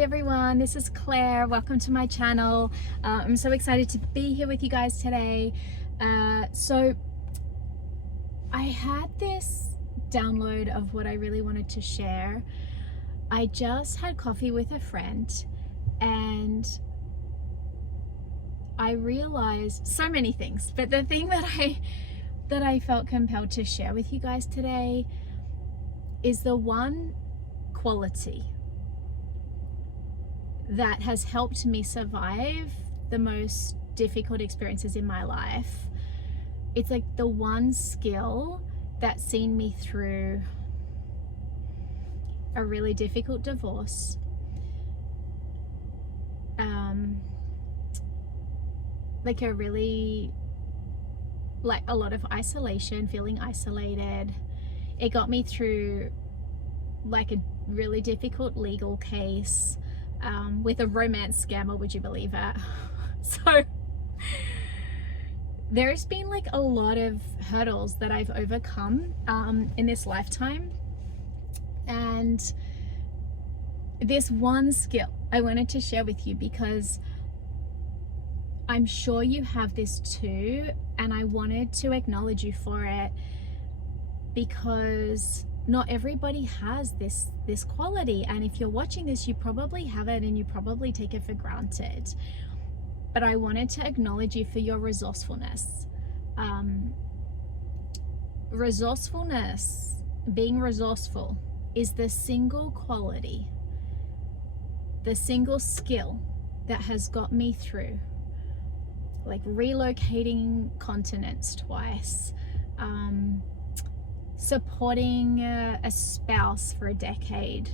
everyone, this is Claire. Welcome to my channel. I'm so excited to be here with you guys today. So I had this download of what I really wanted to share. I just had coffee with a friend and I realized so many things, but the thing that I felt compelled to share with you guys today is the one quality that has helped me survive the most difficult experiences in my life. It's like the one skill that's seen me through a really difficult divorce, like a lot of isolation, feeling isolated. It got me through like a really difficult legal case with a romance scammer, would you believe it? So there's been like a lot of hurdles that I've overcome in this lifetime, and this one skill I wanted to share with you because I'm sure you have this too, and I wanted to acknowledge you for it because not everybody has this quality, and if you're watching this, you probably have it and you probably take it for granted. But I wanted to acknowledge you for your resourcefulness. Resourcefulness, being resourceful, is the single quality, the single skill that has got me through like relocating continents twice, supporting a spouse for a decade,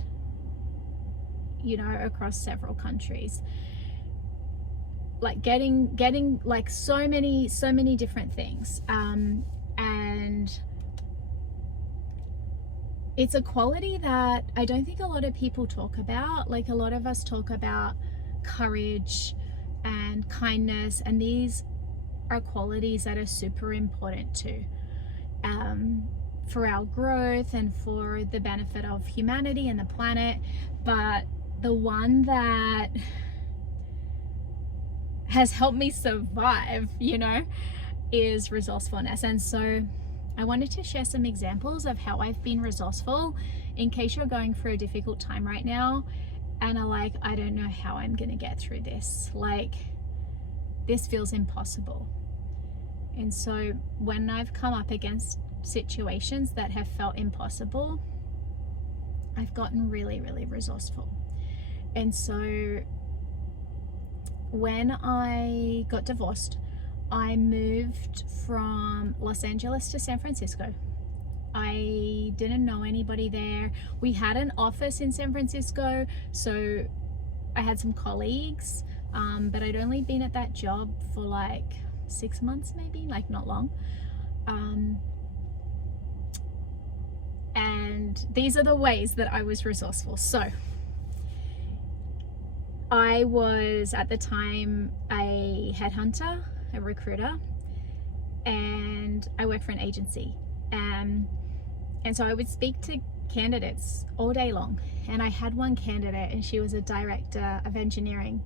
you know, across several countries, like getting like so many different things, and it's a quality that I don't think a lot of people talk about. Like, a lot of us talk about courage and kindness, and these are qualities that are super important too, for our growth and for the benefit of humanity and the planet. But the one that has helped me survive, you know, is resourcefulness. And so I wanted to share some examples of how I've been resourceful in case you're going through a difficult time right now and are like, I don't know how I'm gonna get through this. Like, this feels impossible. And so when I've come up against situations that have felt impossible, I've gotten really resourceful. And so when I got divorced, I moved from Los Angeles to San Francisco. I didn't know anybody there. We had an office in San Francisco, so I had some colleagues, but I'd only been at that job for like 6 months, maybe, like not long. And these are the ways that I was resourceful. So I was at the time a headhunter, a recruiter, and I worked for an agency. And so I would speak to candidates all day long. And I had one candidate, and she was a director of engineering.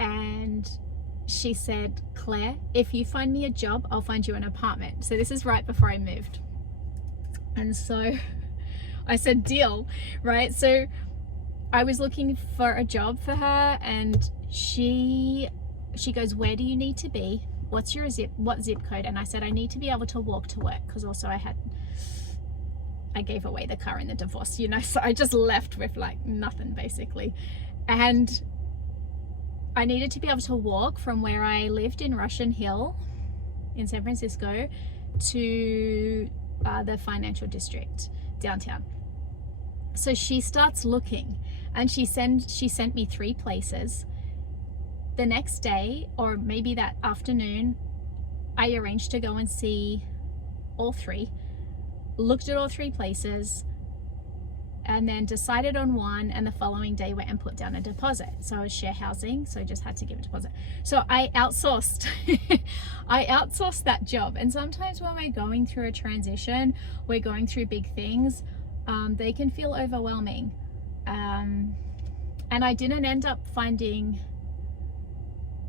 And she said, Claire, if you find me a job, I'll find you an apartment. So this is right before I moved. And so I said, deal, right? So I was looking for a job for her, and she goes, where do you need to be? What's your what zip code? And I said, I need to be able to walk to work, because also I gave away the car in the divorce, you know, so I just left with like nothing basically. And I needed to be able to walk from where I lived in Russian Hill in San Francisco to the financial district downtown. So she starts looking, and she sent me 3 places. The next day, or maybe that afternoon, I arranged to go and see all 3, looked at all 3 places, and then decided on one, and the following day went and put down a deposit. So I was share housing, so I just had to give a deposit. So I outsourced I outsourced that job. And sometimes when we're going through a transition, we're going through big things, they can feel overwhelming. And And I didn't end up finding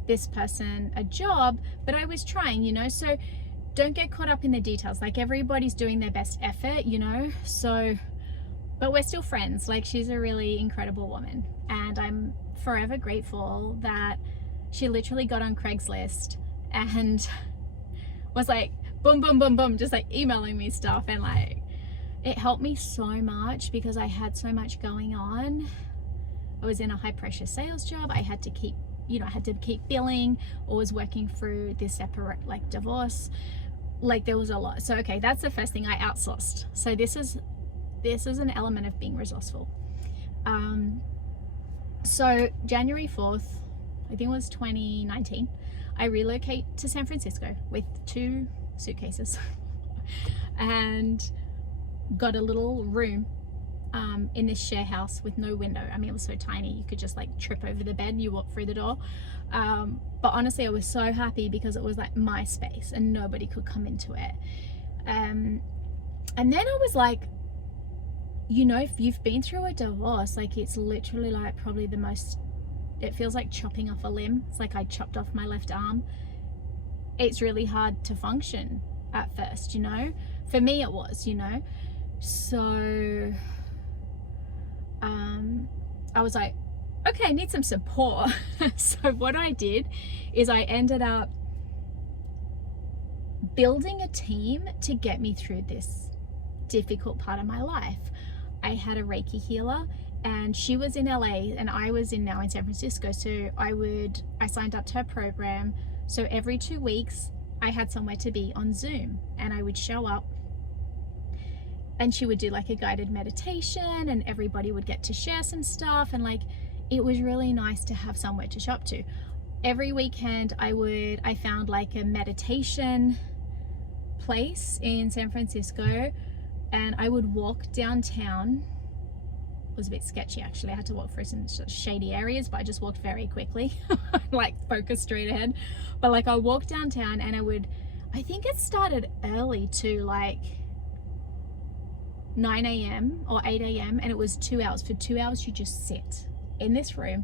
this person a job, but I was trying, you know. So don't get caught up in the details. Like, everybody's doing their best effort, you know. So, but we're still friends. Like, she's a really incredible woman, and I'm forever grateful that she literally got on Craigslist and was like boom boom boom boom, just like emailing me stuff. And like, it helped me so much because I had so much going on. I was in a high pressure sales job. I had to keep, you know, I had to keep billing, or was working through this separate, like, divorce. Like, there was a lot. So okay, that's the first thing I outsourced. So this is an element of being resourceful. So January 4th, I think it was 2019, I relocate to San Francisco with 2 suitcases and got a little room in this share house with no window. I mean, it was so tiny, you could just like trip over the bed and you walk through the door. But honestly, I was so happy because it was like my space and nobody could come into it. And then I was like, you know, if you've been through a divorce, like, it's literally like probably the most, it feels like chopping off a limb. It's like I chopped off my left arm. It's really hard to function at first, you know. For me it was, you know. So I was like, okay, I need some support. So what I did is I ended up building a team to get me through this difficult part of my life. I had a Reiki healer, and she was in LA and I was now in San Francisco. So I signed up to her program. So every 2 weeks I had somewhere to be on Zoom, and I would show up and she would do like a guided meditation, and everybody would get to share some stuff. And like, it was really nice to have somewhere to show up to. Every weekend I found like a meditation place in San Francisco, and I would walk downtown. It was a bit sketchy actually. I had to walk through some shady areas, but I just walked very quickly, like focus straight ahead. But like, I walked downtown and I think it started early too, like 9 a.m. or 8 a.m. and it was 2 hours. For 2 hours you just sit in this room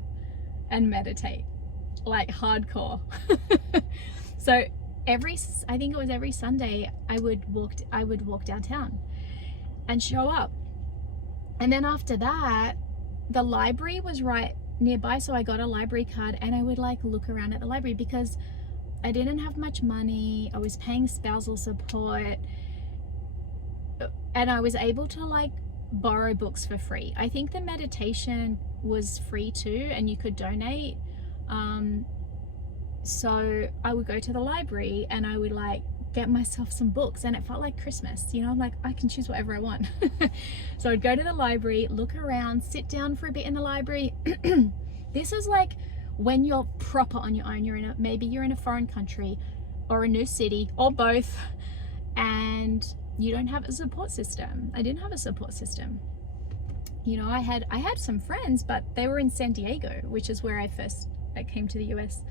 and meditate, like hardcore. So I think it was every Sunday I would walk downtown and show up. And then after that, the library was right nearby, so I got a library card and I would like look around at the library because I didn't have much money. I was paying spousal support, and I was able to like borrow books for free. I think the meditation was free too, and you could donate. So I would go to the library and I would like get myself some books, and it felt like Christmas, you know. I'm like, I can choose whatever I want. So I'd go to the library, look around, sit down for a bit in the library. This is like when you're proper on your own. Maybe you're in a foreign country or a new city or both, and you don't have a support system. I didn't have a support system. You know, I had some friends, but they were in San Diego, which is where I came to the US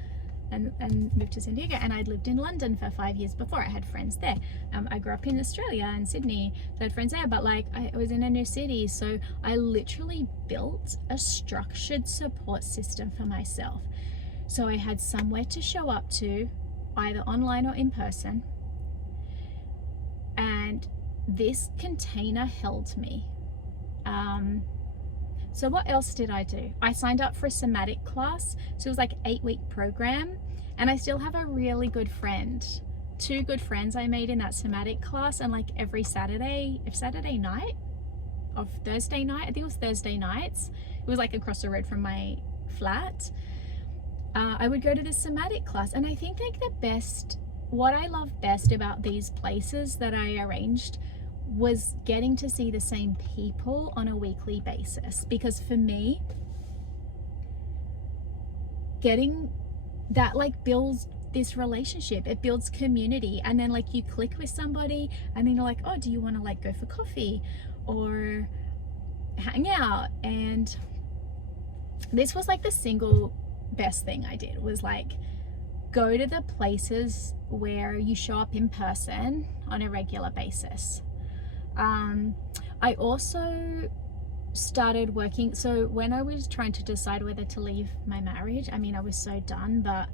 and moved to San Diego, and I'd lived in London for 5 years before. I had friends there. I grew up in Australia and Sydney, so I had friends there, but like I was in a new city, so I literally built a structured support system for myself. So I had somewhere to show up to, either online or in person, and this container held me. So what else did I do? I signed up for a somatic class. So it was like 8-week program, and I still have a really good friend, 2 good friends I made in that somatic class. And like every Thursday night, I think it was Thursday nights, it was like across the road from my flat, I would go to this somatic class. And I think like what I love best about these places that I arranged was getting to see the same people on a weekly basis. Because for me, getting that like builds this relationship, it builds community. And then like you click with somebody, and then you're like, oh, do you want to like go for coffee or hang out? And this was like the single best thing I did, was like go to the places where you show up in person on a regular basis. I also started working. So when I was trying to decide whether to leave my marriage, I mean, I was so done, but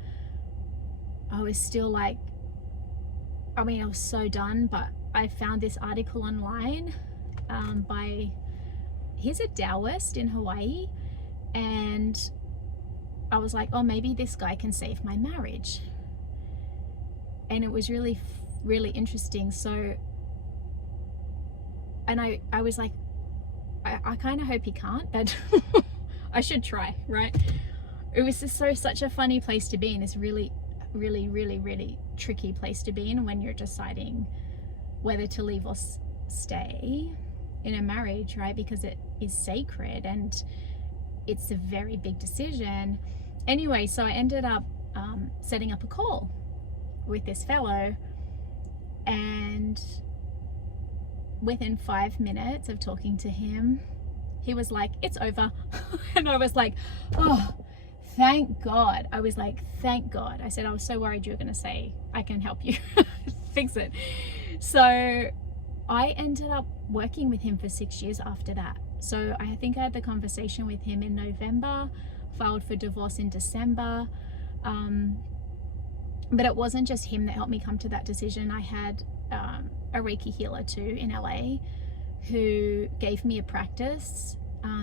I was still like, I was so done, but I found this article online he's a Taoist in Hawaii, and I was like, oh, maybe this guy can save my marriage. And it was really, really interesting. So, and I was like, I kind of hope he can't, but I should try, right? It was just such a funny place to be in, this really, really, really, really tricky place to be in when you're deciding whether to leave or stay in a marriage, right? Because it is sacred and it's a very big decision. Anyway, so I ended up setting up a call with this fellow, and within 5 minutes of talking to him, he was like, it's over. And I was like, oh, thank God. I was like, thank God. I said, I was so worried you were going to say, I can help you fix it. So I ended up working with him for 6 years after that. So I think I had the conversation with him in November, filed for divorce in December. But it wasn't just him that helped me come to that decision. I had a Reiki healer too in LA who gave me a practice.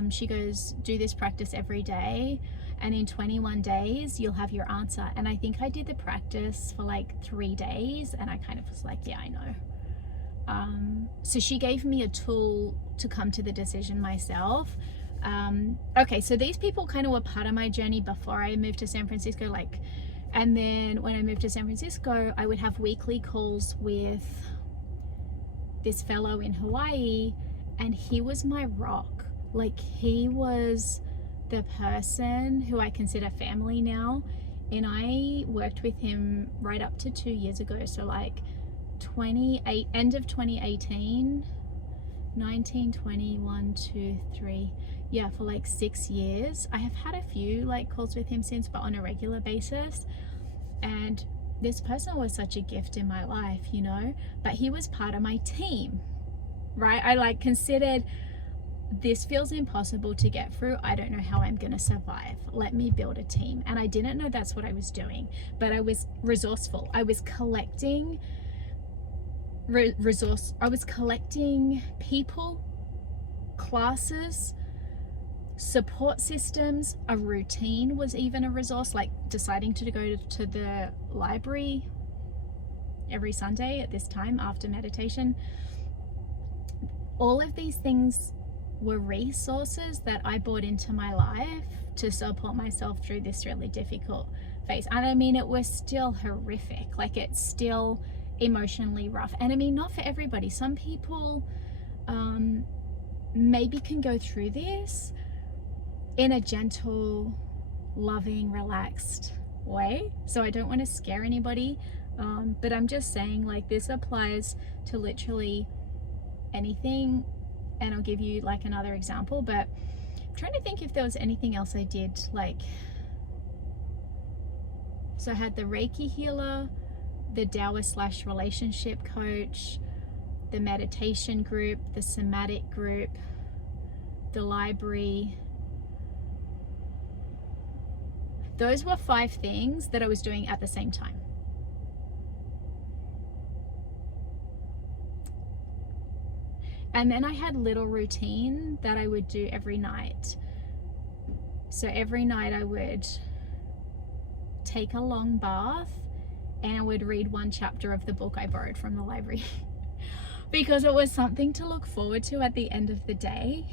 She goes, do this practice every day, and in 21 days you'll have your answer. And I think I did the practice for like 3 days, and I kind of was like, yeah, I know. So she gave me a tool to come to the decision myself. Okay, so these people kind of were part of my journey before I moved to San Francisco, and then when I moved to San Francisco, I would have weekly calls with this fellow in Hawaii, and he was my rock. Like, he was the person who I consider family now, and I worked with him right up to 2 years ago. So like end of 2018, 19, 20, 1, 2, 3, yeah, for like 6 years. I have had a few like calls with him since, but on a regular basis. And this person was such a gift in my life, you know, but he was part of my team, right? I like considered, this feels impossible to get through. I don't know how I'm going to survive. Let me build a team. And I didn't know that's what I was doing, but I was resourceful. I was collecting I was collecting people, classes, support systems. A routine was even a resource, like deciding to go to the library every Sunday at this time after meditation. All of these things were resources that I brought into my life to support myself through this really difficult phase. And I mean, it was still horrific. Like, it's still emotionally rough. And I mean, not for everybody. Some people maybe can go through this in a gentle, loving, relaxed way. So I don't want to scare anybody, but I'm just saying, like, this applies to literally anything. And I'll give you like another example, but I'm trying to think if there was anything else I did. Like, so I had the Reiki healer, the Taoist / relationship coach, the meditation group, the somatic group, the library. Those were 5 things that I was doing at the same time. And then I had little routine that I would do every night. So every night I would take a long bath and I would read 1 chapter of the book I borrowed from the library because it was something to look forward to at the end of the day.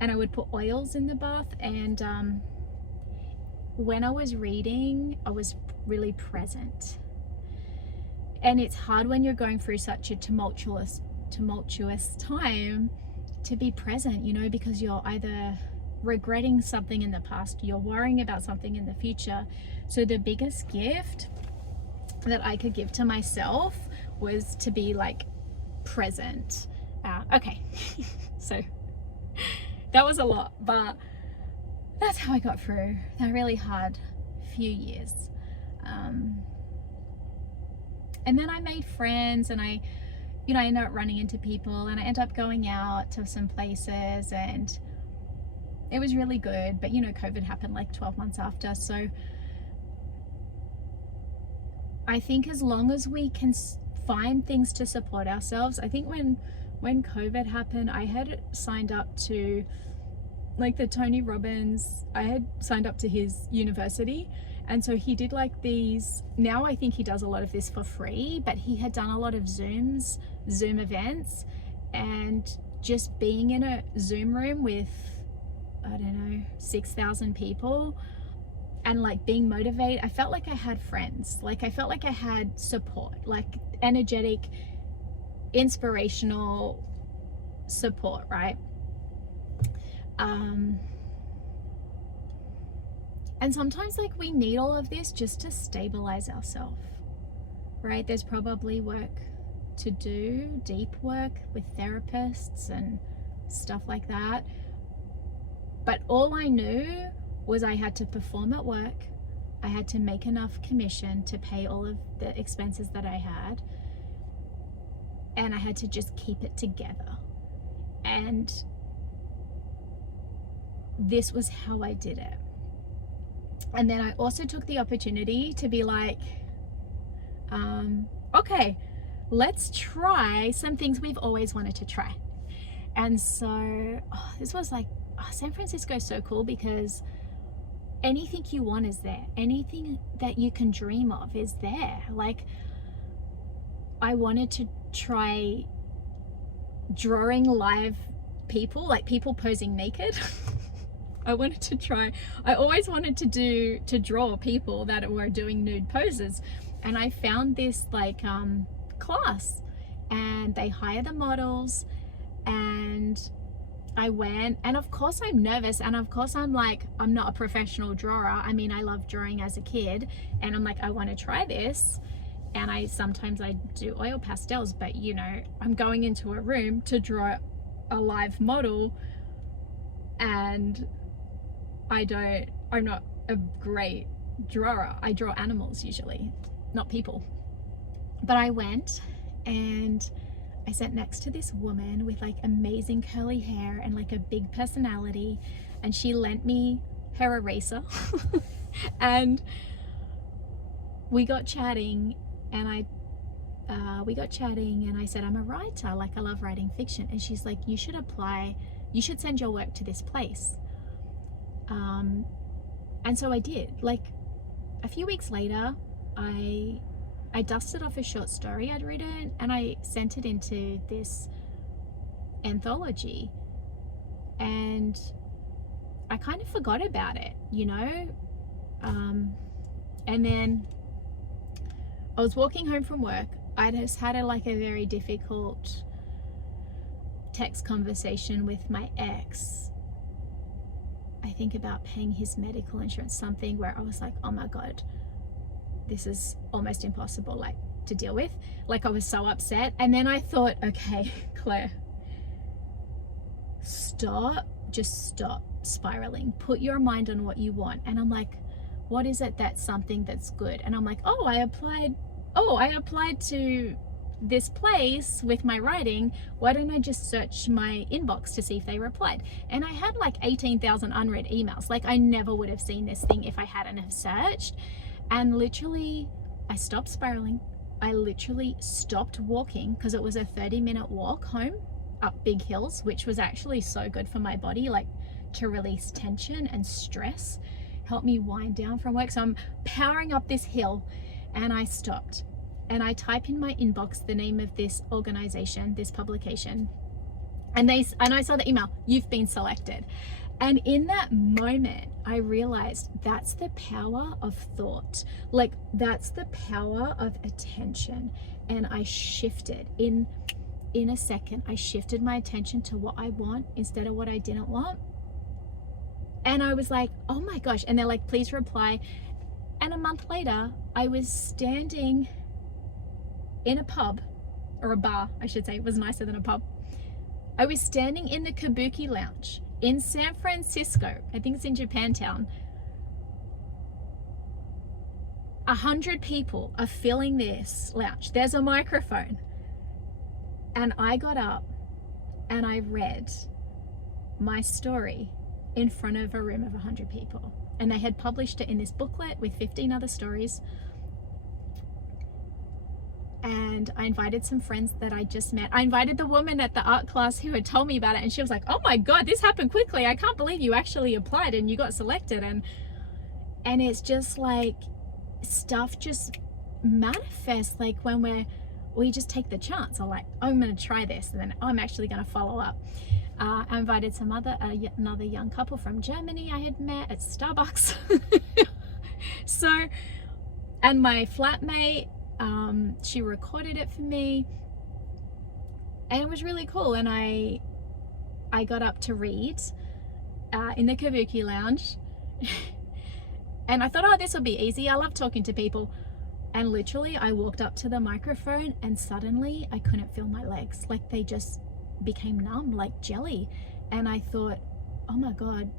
And I would put oils in the bath, and when I was reading, I was really present. And it's hard when you're going through such a tumultuous time to be present, you know, because you're either regretting something in the past, you're worrying about something in the future. So the biggest gift that I could give to myself was to be like present. Okay, so that was a lot, but that's how I got through that really hard few years. And then I made friends, and I you know, I ended up running into people, and I ended up going out to some places, and it was really good. But, you know, COVID happened like 12 months after. So I think as long as we can find things to support ourselves, I think when COVID happened, I had signed up to like the Tony Robbins, I had signed up to his university. And so he did like these, now I think he does a lot of this for free, but he had done a lot of Zoom events, and just being in a Zoom room with, I don't know, 6,000 people, and like being motivated, I felt like I had friends. Like I felt like I had support, like energetic, inspirational support, right? And sometimes like we need all of this just to stabilize ourselves, right? There's probably work to do, deep work with therapists and stuff like that. But all I knew was I had to perform at work. I had to make enough commission to pay all of the expenses that I had. And I had to just keep it together. And this was how I did it. And then I also took the opportunity to be like, okay, let's try some things we've always wanted to try. And so this was like, San Francisco is so cool because anything you want is there. Anything that you can dream of is there. Like, I wanted to try drawing live people, like people posing naked. I always wanted to draw people that were doing nude poses. And I found this like class, and they hire the models, and I went, and of course I'm nervous, and of course I'm like, I'm not a professional drawer. I mean, I loved drawing as a kid, and I'm like, I want to try this. And sometimes I do oil pastels, but you know, I'm going into a room to draw a live model, and I'm not a great drawer. I draw animals usually, not people. But I went, and I sat next to this woman with like amazing curly hair and like a big personality, and she lent me her eraser and we got chatting, and I said, I'm a writer, like I love writing fiction. And she's like, you should send your work to this place. And so I did. Like a few weeks later, I dusted off a short story I'd written, and I sent it into this anthology, and I kind of forgot about it, you know? And then I was walking home from work. I just had a very difficult text conversation with my ex. I think about paying his medical insurance, something where I was like, oh my God, this is almost impossible, like, to deal with. Like, I was so upset. And then I thought, okay, Claire, just stop spiraling. Put your mind on what you want. And I'm like, what is it that's something that's good? And I'm like, I applied to this place with my writing. Why don't I just search my inbox to see if they replied? And I had like 18,000 unread emails. Like, I never would have seen this thing if I hadn't have searched. And literally, I stopped spiraling. I literally stopped walking, because it was a 30-minute walk home up big hills, which was actually so good for my body, like to release tension and stress, help me wind down from work. So I'm powering up this hill, and I stopped. And I type in my inbox the name of this organization, this publication, and I saw the email, you've been selected. And in that moment, I realized that's the power of thought. Like, that's the power of attention. And I shifted in a second. I shifted my attention to what I want instead of what I didn't want. And I was like, oh my gosh. And they're like, please reply. And a month later, I was standing in a pub, or a bar, I should say. It was nicer than a pub. I was standing in the Kabuki Lounge in San Francisco. I think it's in Japantown. 100 people are filling this lounge. There's a microphone. And I got up and I read my story in front of a room of 100 people. And they had published it in this booklet with 15 other stories. And I invited some friends that I just met. I invited the woman at the art class who had told me about it, and she was like, oh my God, this happened quickly. I can't believe you actually applied and you got selected. And it's just like, stuff just manifests, like when we just take the chance. I'm like, I'm going to try this, and then I'm actually going to follow up. I invited some another young couple from Germany I had met at Starbucks. So, and my flatmate, she recorded it for me, and it was really cool. And I got up to read in the Kabuki lounge. And I thought, oh, this will be easy. I love talking to people. And literally I walked up to the microphone and suddenly I couldn't feel my legs. Like they just became numb, like jelly. And I thought, oh my God,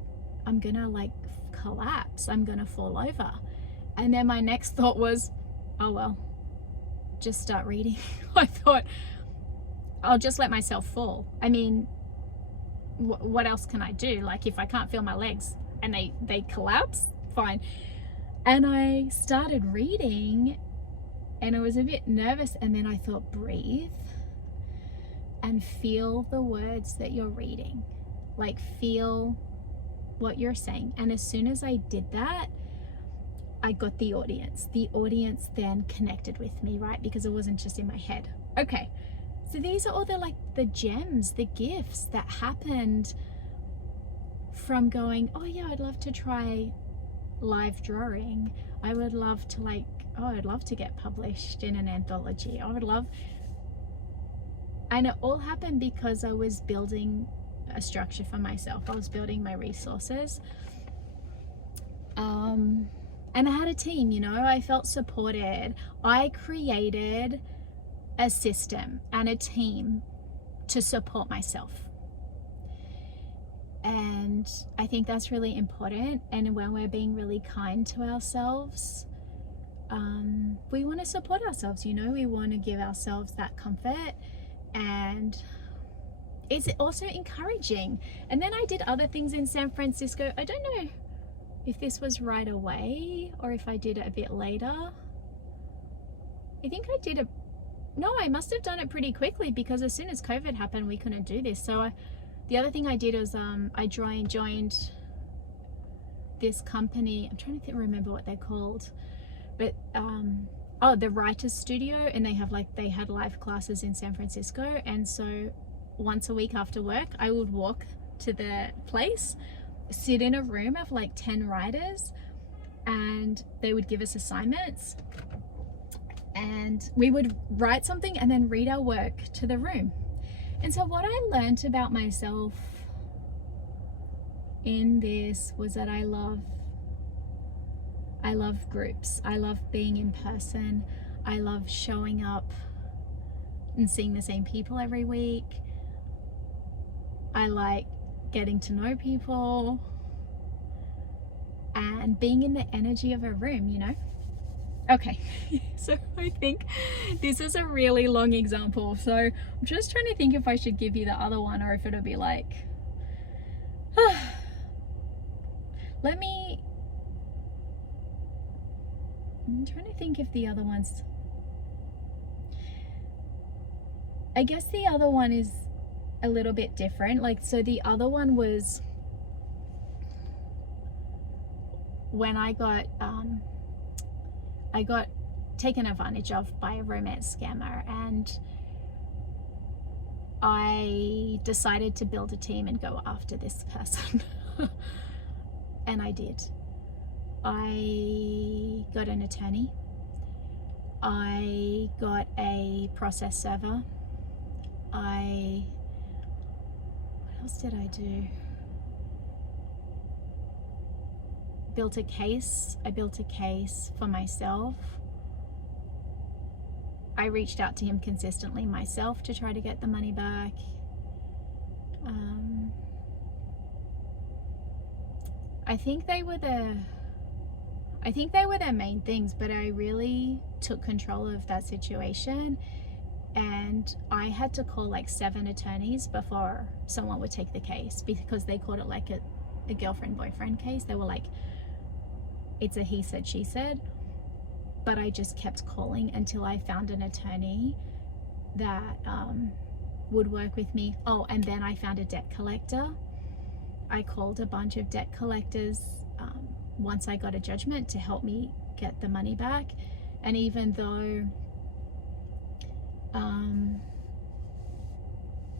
I'm gonna like collapse. I'm gonna fall over. And then my next thought was, oh well, just start reading. I thought, I'll just let myself fall. I mean, what else can I do? Like if I can't feel my legs and they collapse, fine. And I started reading and I was a bit nervous, and then I thought, breathe and feel the words that you're reading. Like feel what you're saying. And as soon as I did that, I got the audience. The audience then connected with me, right? Because it wasn't just in my head. Okay, so these are all the gems, the gifts that happened from going, oh yeah, I'd love to try live drawing. I would love to I'd love to get published in an anthology. I would love, and it all happened because I was building a structure for myself. I was building my resources. And I had a team, you know, I felt supported. I created a system and a team to support myself. And I think that's really important. And when we're being really kind to ourselves, we want to support ourselves, you know, we want to give ourselves that comfort, and it's also encouraging. And then I did other things in San Francisco. I don't know if this was right away or if I did it a bit later. I think I did it, no, I must have done it pretty quickly, because as soon as COVID happened, we couldn't do this. So the other thing I did was I joined this company. I'm trying to remember what they're called, but the Writers Studio, and they had live classes in San Francisco. And so once a week after work, I would walk to the place, sit in a room of 10 writers, and they would give us assignments, and we would write something and then read our work to the room. And so what I learned about myself in this was that I love groups. I love being in person. I love showing up and seeing the same people every week. I like getting to know people and being in the energy of a room, you know? Okay, so I think this is a really long example. So I'm just trying to think if I should give you the other one, or if it'll be I'm trying to think if the other one's, I guess the other one is a little bit different. So the other one was when I got taken advantage of by a romance scammer, and I decided to build a team and go after this person. And I did. I got an attorney. I got a process server. What else did I do? Built a case. I built a case for myself. I reached out to him consistently myself to try to get the money back. I think they were the main things, but I really took control of that situation, and I had to call like 7 attorneys before someone would take the case, because they called it like a girlfriend boyfriend case. They were like, it's a he said she said. But I just kept calling until I found an attorney that would work with me. Oh, and then I found a debt collector. I called a bunch of debt collectors once I got a judgment to help me get the money back. And even though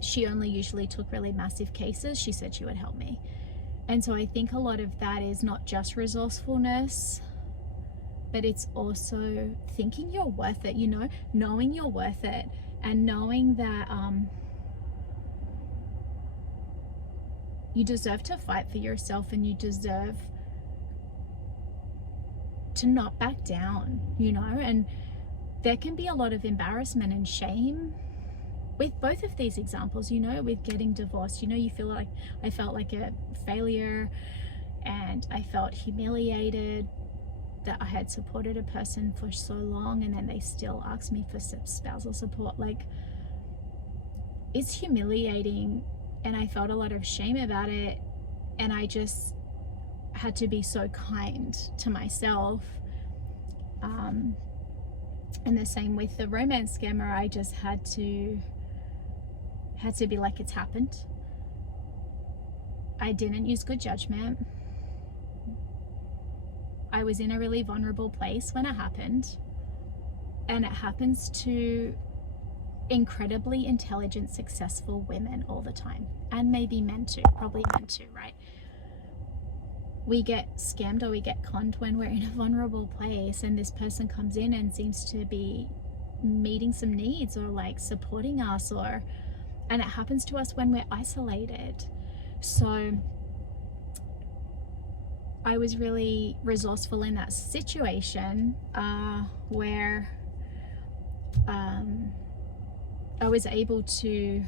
she only usually took really massive cases, she said she would help me. And so I think a lot of that is not just resourcefulness, but it's also thinking you're worth it, you know, knowing you're worth it, and knowing that you deserve to fight for yourself, and you deserve to not back down, you know. And there can be a lot of embarrassment and shame with both of these examples, you know, with getting divorced. You know, you feel like, I felt like a failure, and I felt humiliated that I had supported a person for so long and then they still asked me for spousal support. Like, it's humiliating, and I felt a lot of shame about it, and I just had to be so kind to myself. And the same with the romance scammer. I just had to be like, it's happened. I didn't use good judgment. I was in a really vulnerable place when it happened, and it happens to incredibly intelligent, successful women all the time, and maybe men too, probably men too, right? We get scammed or we get conned when we're in a vulnerable place, and this person comes in and seems to be meeting some needs or like supporting us, and it happens to us when we're isolated. So I was really resourceful in that situation where I was able to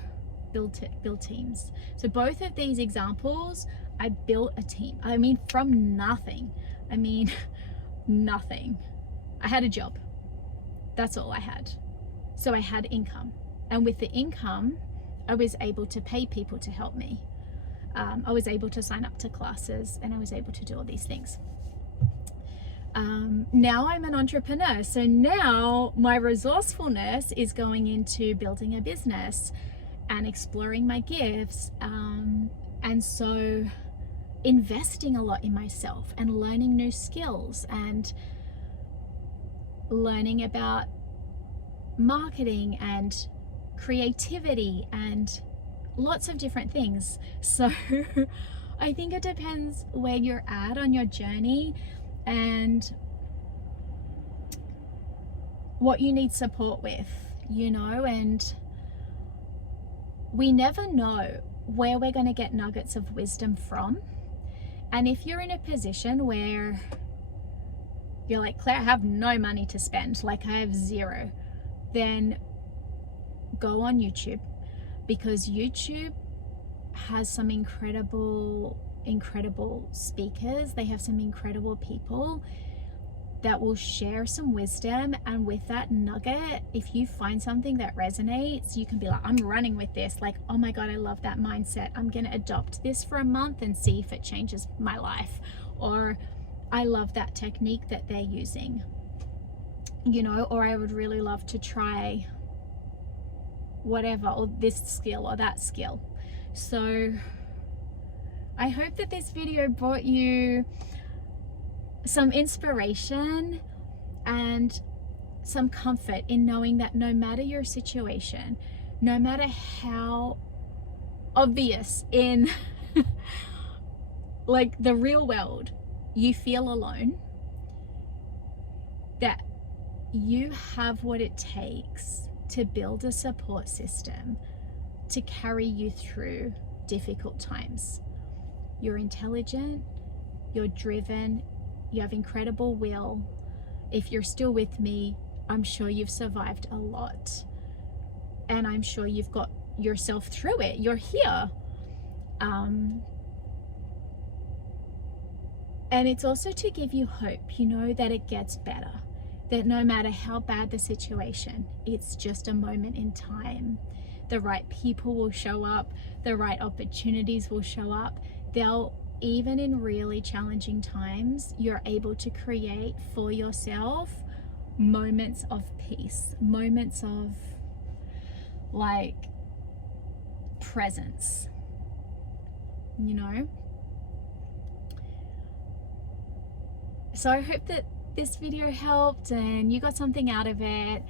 build teams. So both of these examples, I built a team. I mean, from nothing. I mean, nothing. I had a job. That's all I had. So I had income. And with the income, I was able to pay people to help me. I was able to sign up to classes, and I was able to do all these things. Now I'm an entrepreneur. So now my resourcefulness is going into building a business and exploring my gifts. And so investing a lot in myself and learning new skills and learning about marketing and creativity and lots of different things. So I think it depends where you're at on your journey and what you need support with, you know. And we never know where we're going to get nuggets of wisdom from. And if you're in a position where you're like, Claire, I have no money to spend, like I have zero, then go on YouTube, because YouTube has some incredible speakers. They have some incredible people that will share some wisdom. And with that nugget, if you find something that resonates, you can be like, I'm running with this. Like, oh my God, I love that mindset. I'm going to adopt this for a month and see if it changes my life. Or I love that technique that they're using, you know, or I would really love to try whatever, or this skill or that skill. So I hope that this video brought you some inspiration and some comfort in knowing that no matter your situation, no matter how obvious in like the real world you feel alone, that you have what it takes to build a support system to carry you through difficult times. You're intelligent, you're driven, you have incredible will. If you're still with me, I'm sure you've survived a lot, and I'm sure you've got yourself through it. You're here. And it's also to give you hope, you know, that it gets better. that no matter how bad the situation, it's just a moment in time. The right people will show up, the right opportunities will show up. Even in really challenging times, you're able to create for yourself moments of peace, moments of like presence, you know? So I hope that this video helped and you got something out of it.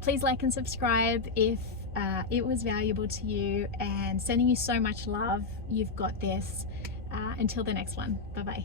Please like and subscribe if it was valuable to you, and sending you so much love. You've got this. Until the next one. Bye bye.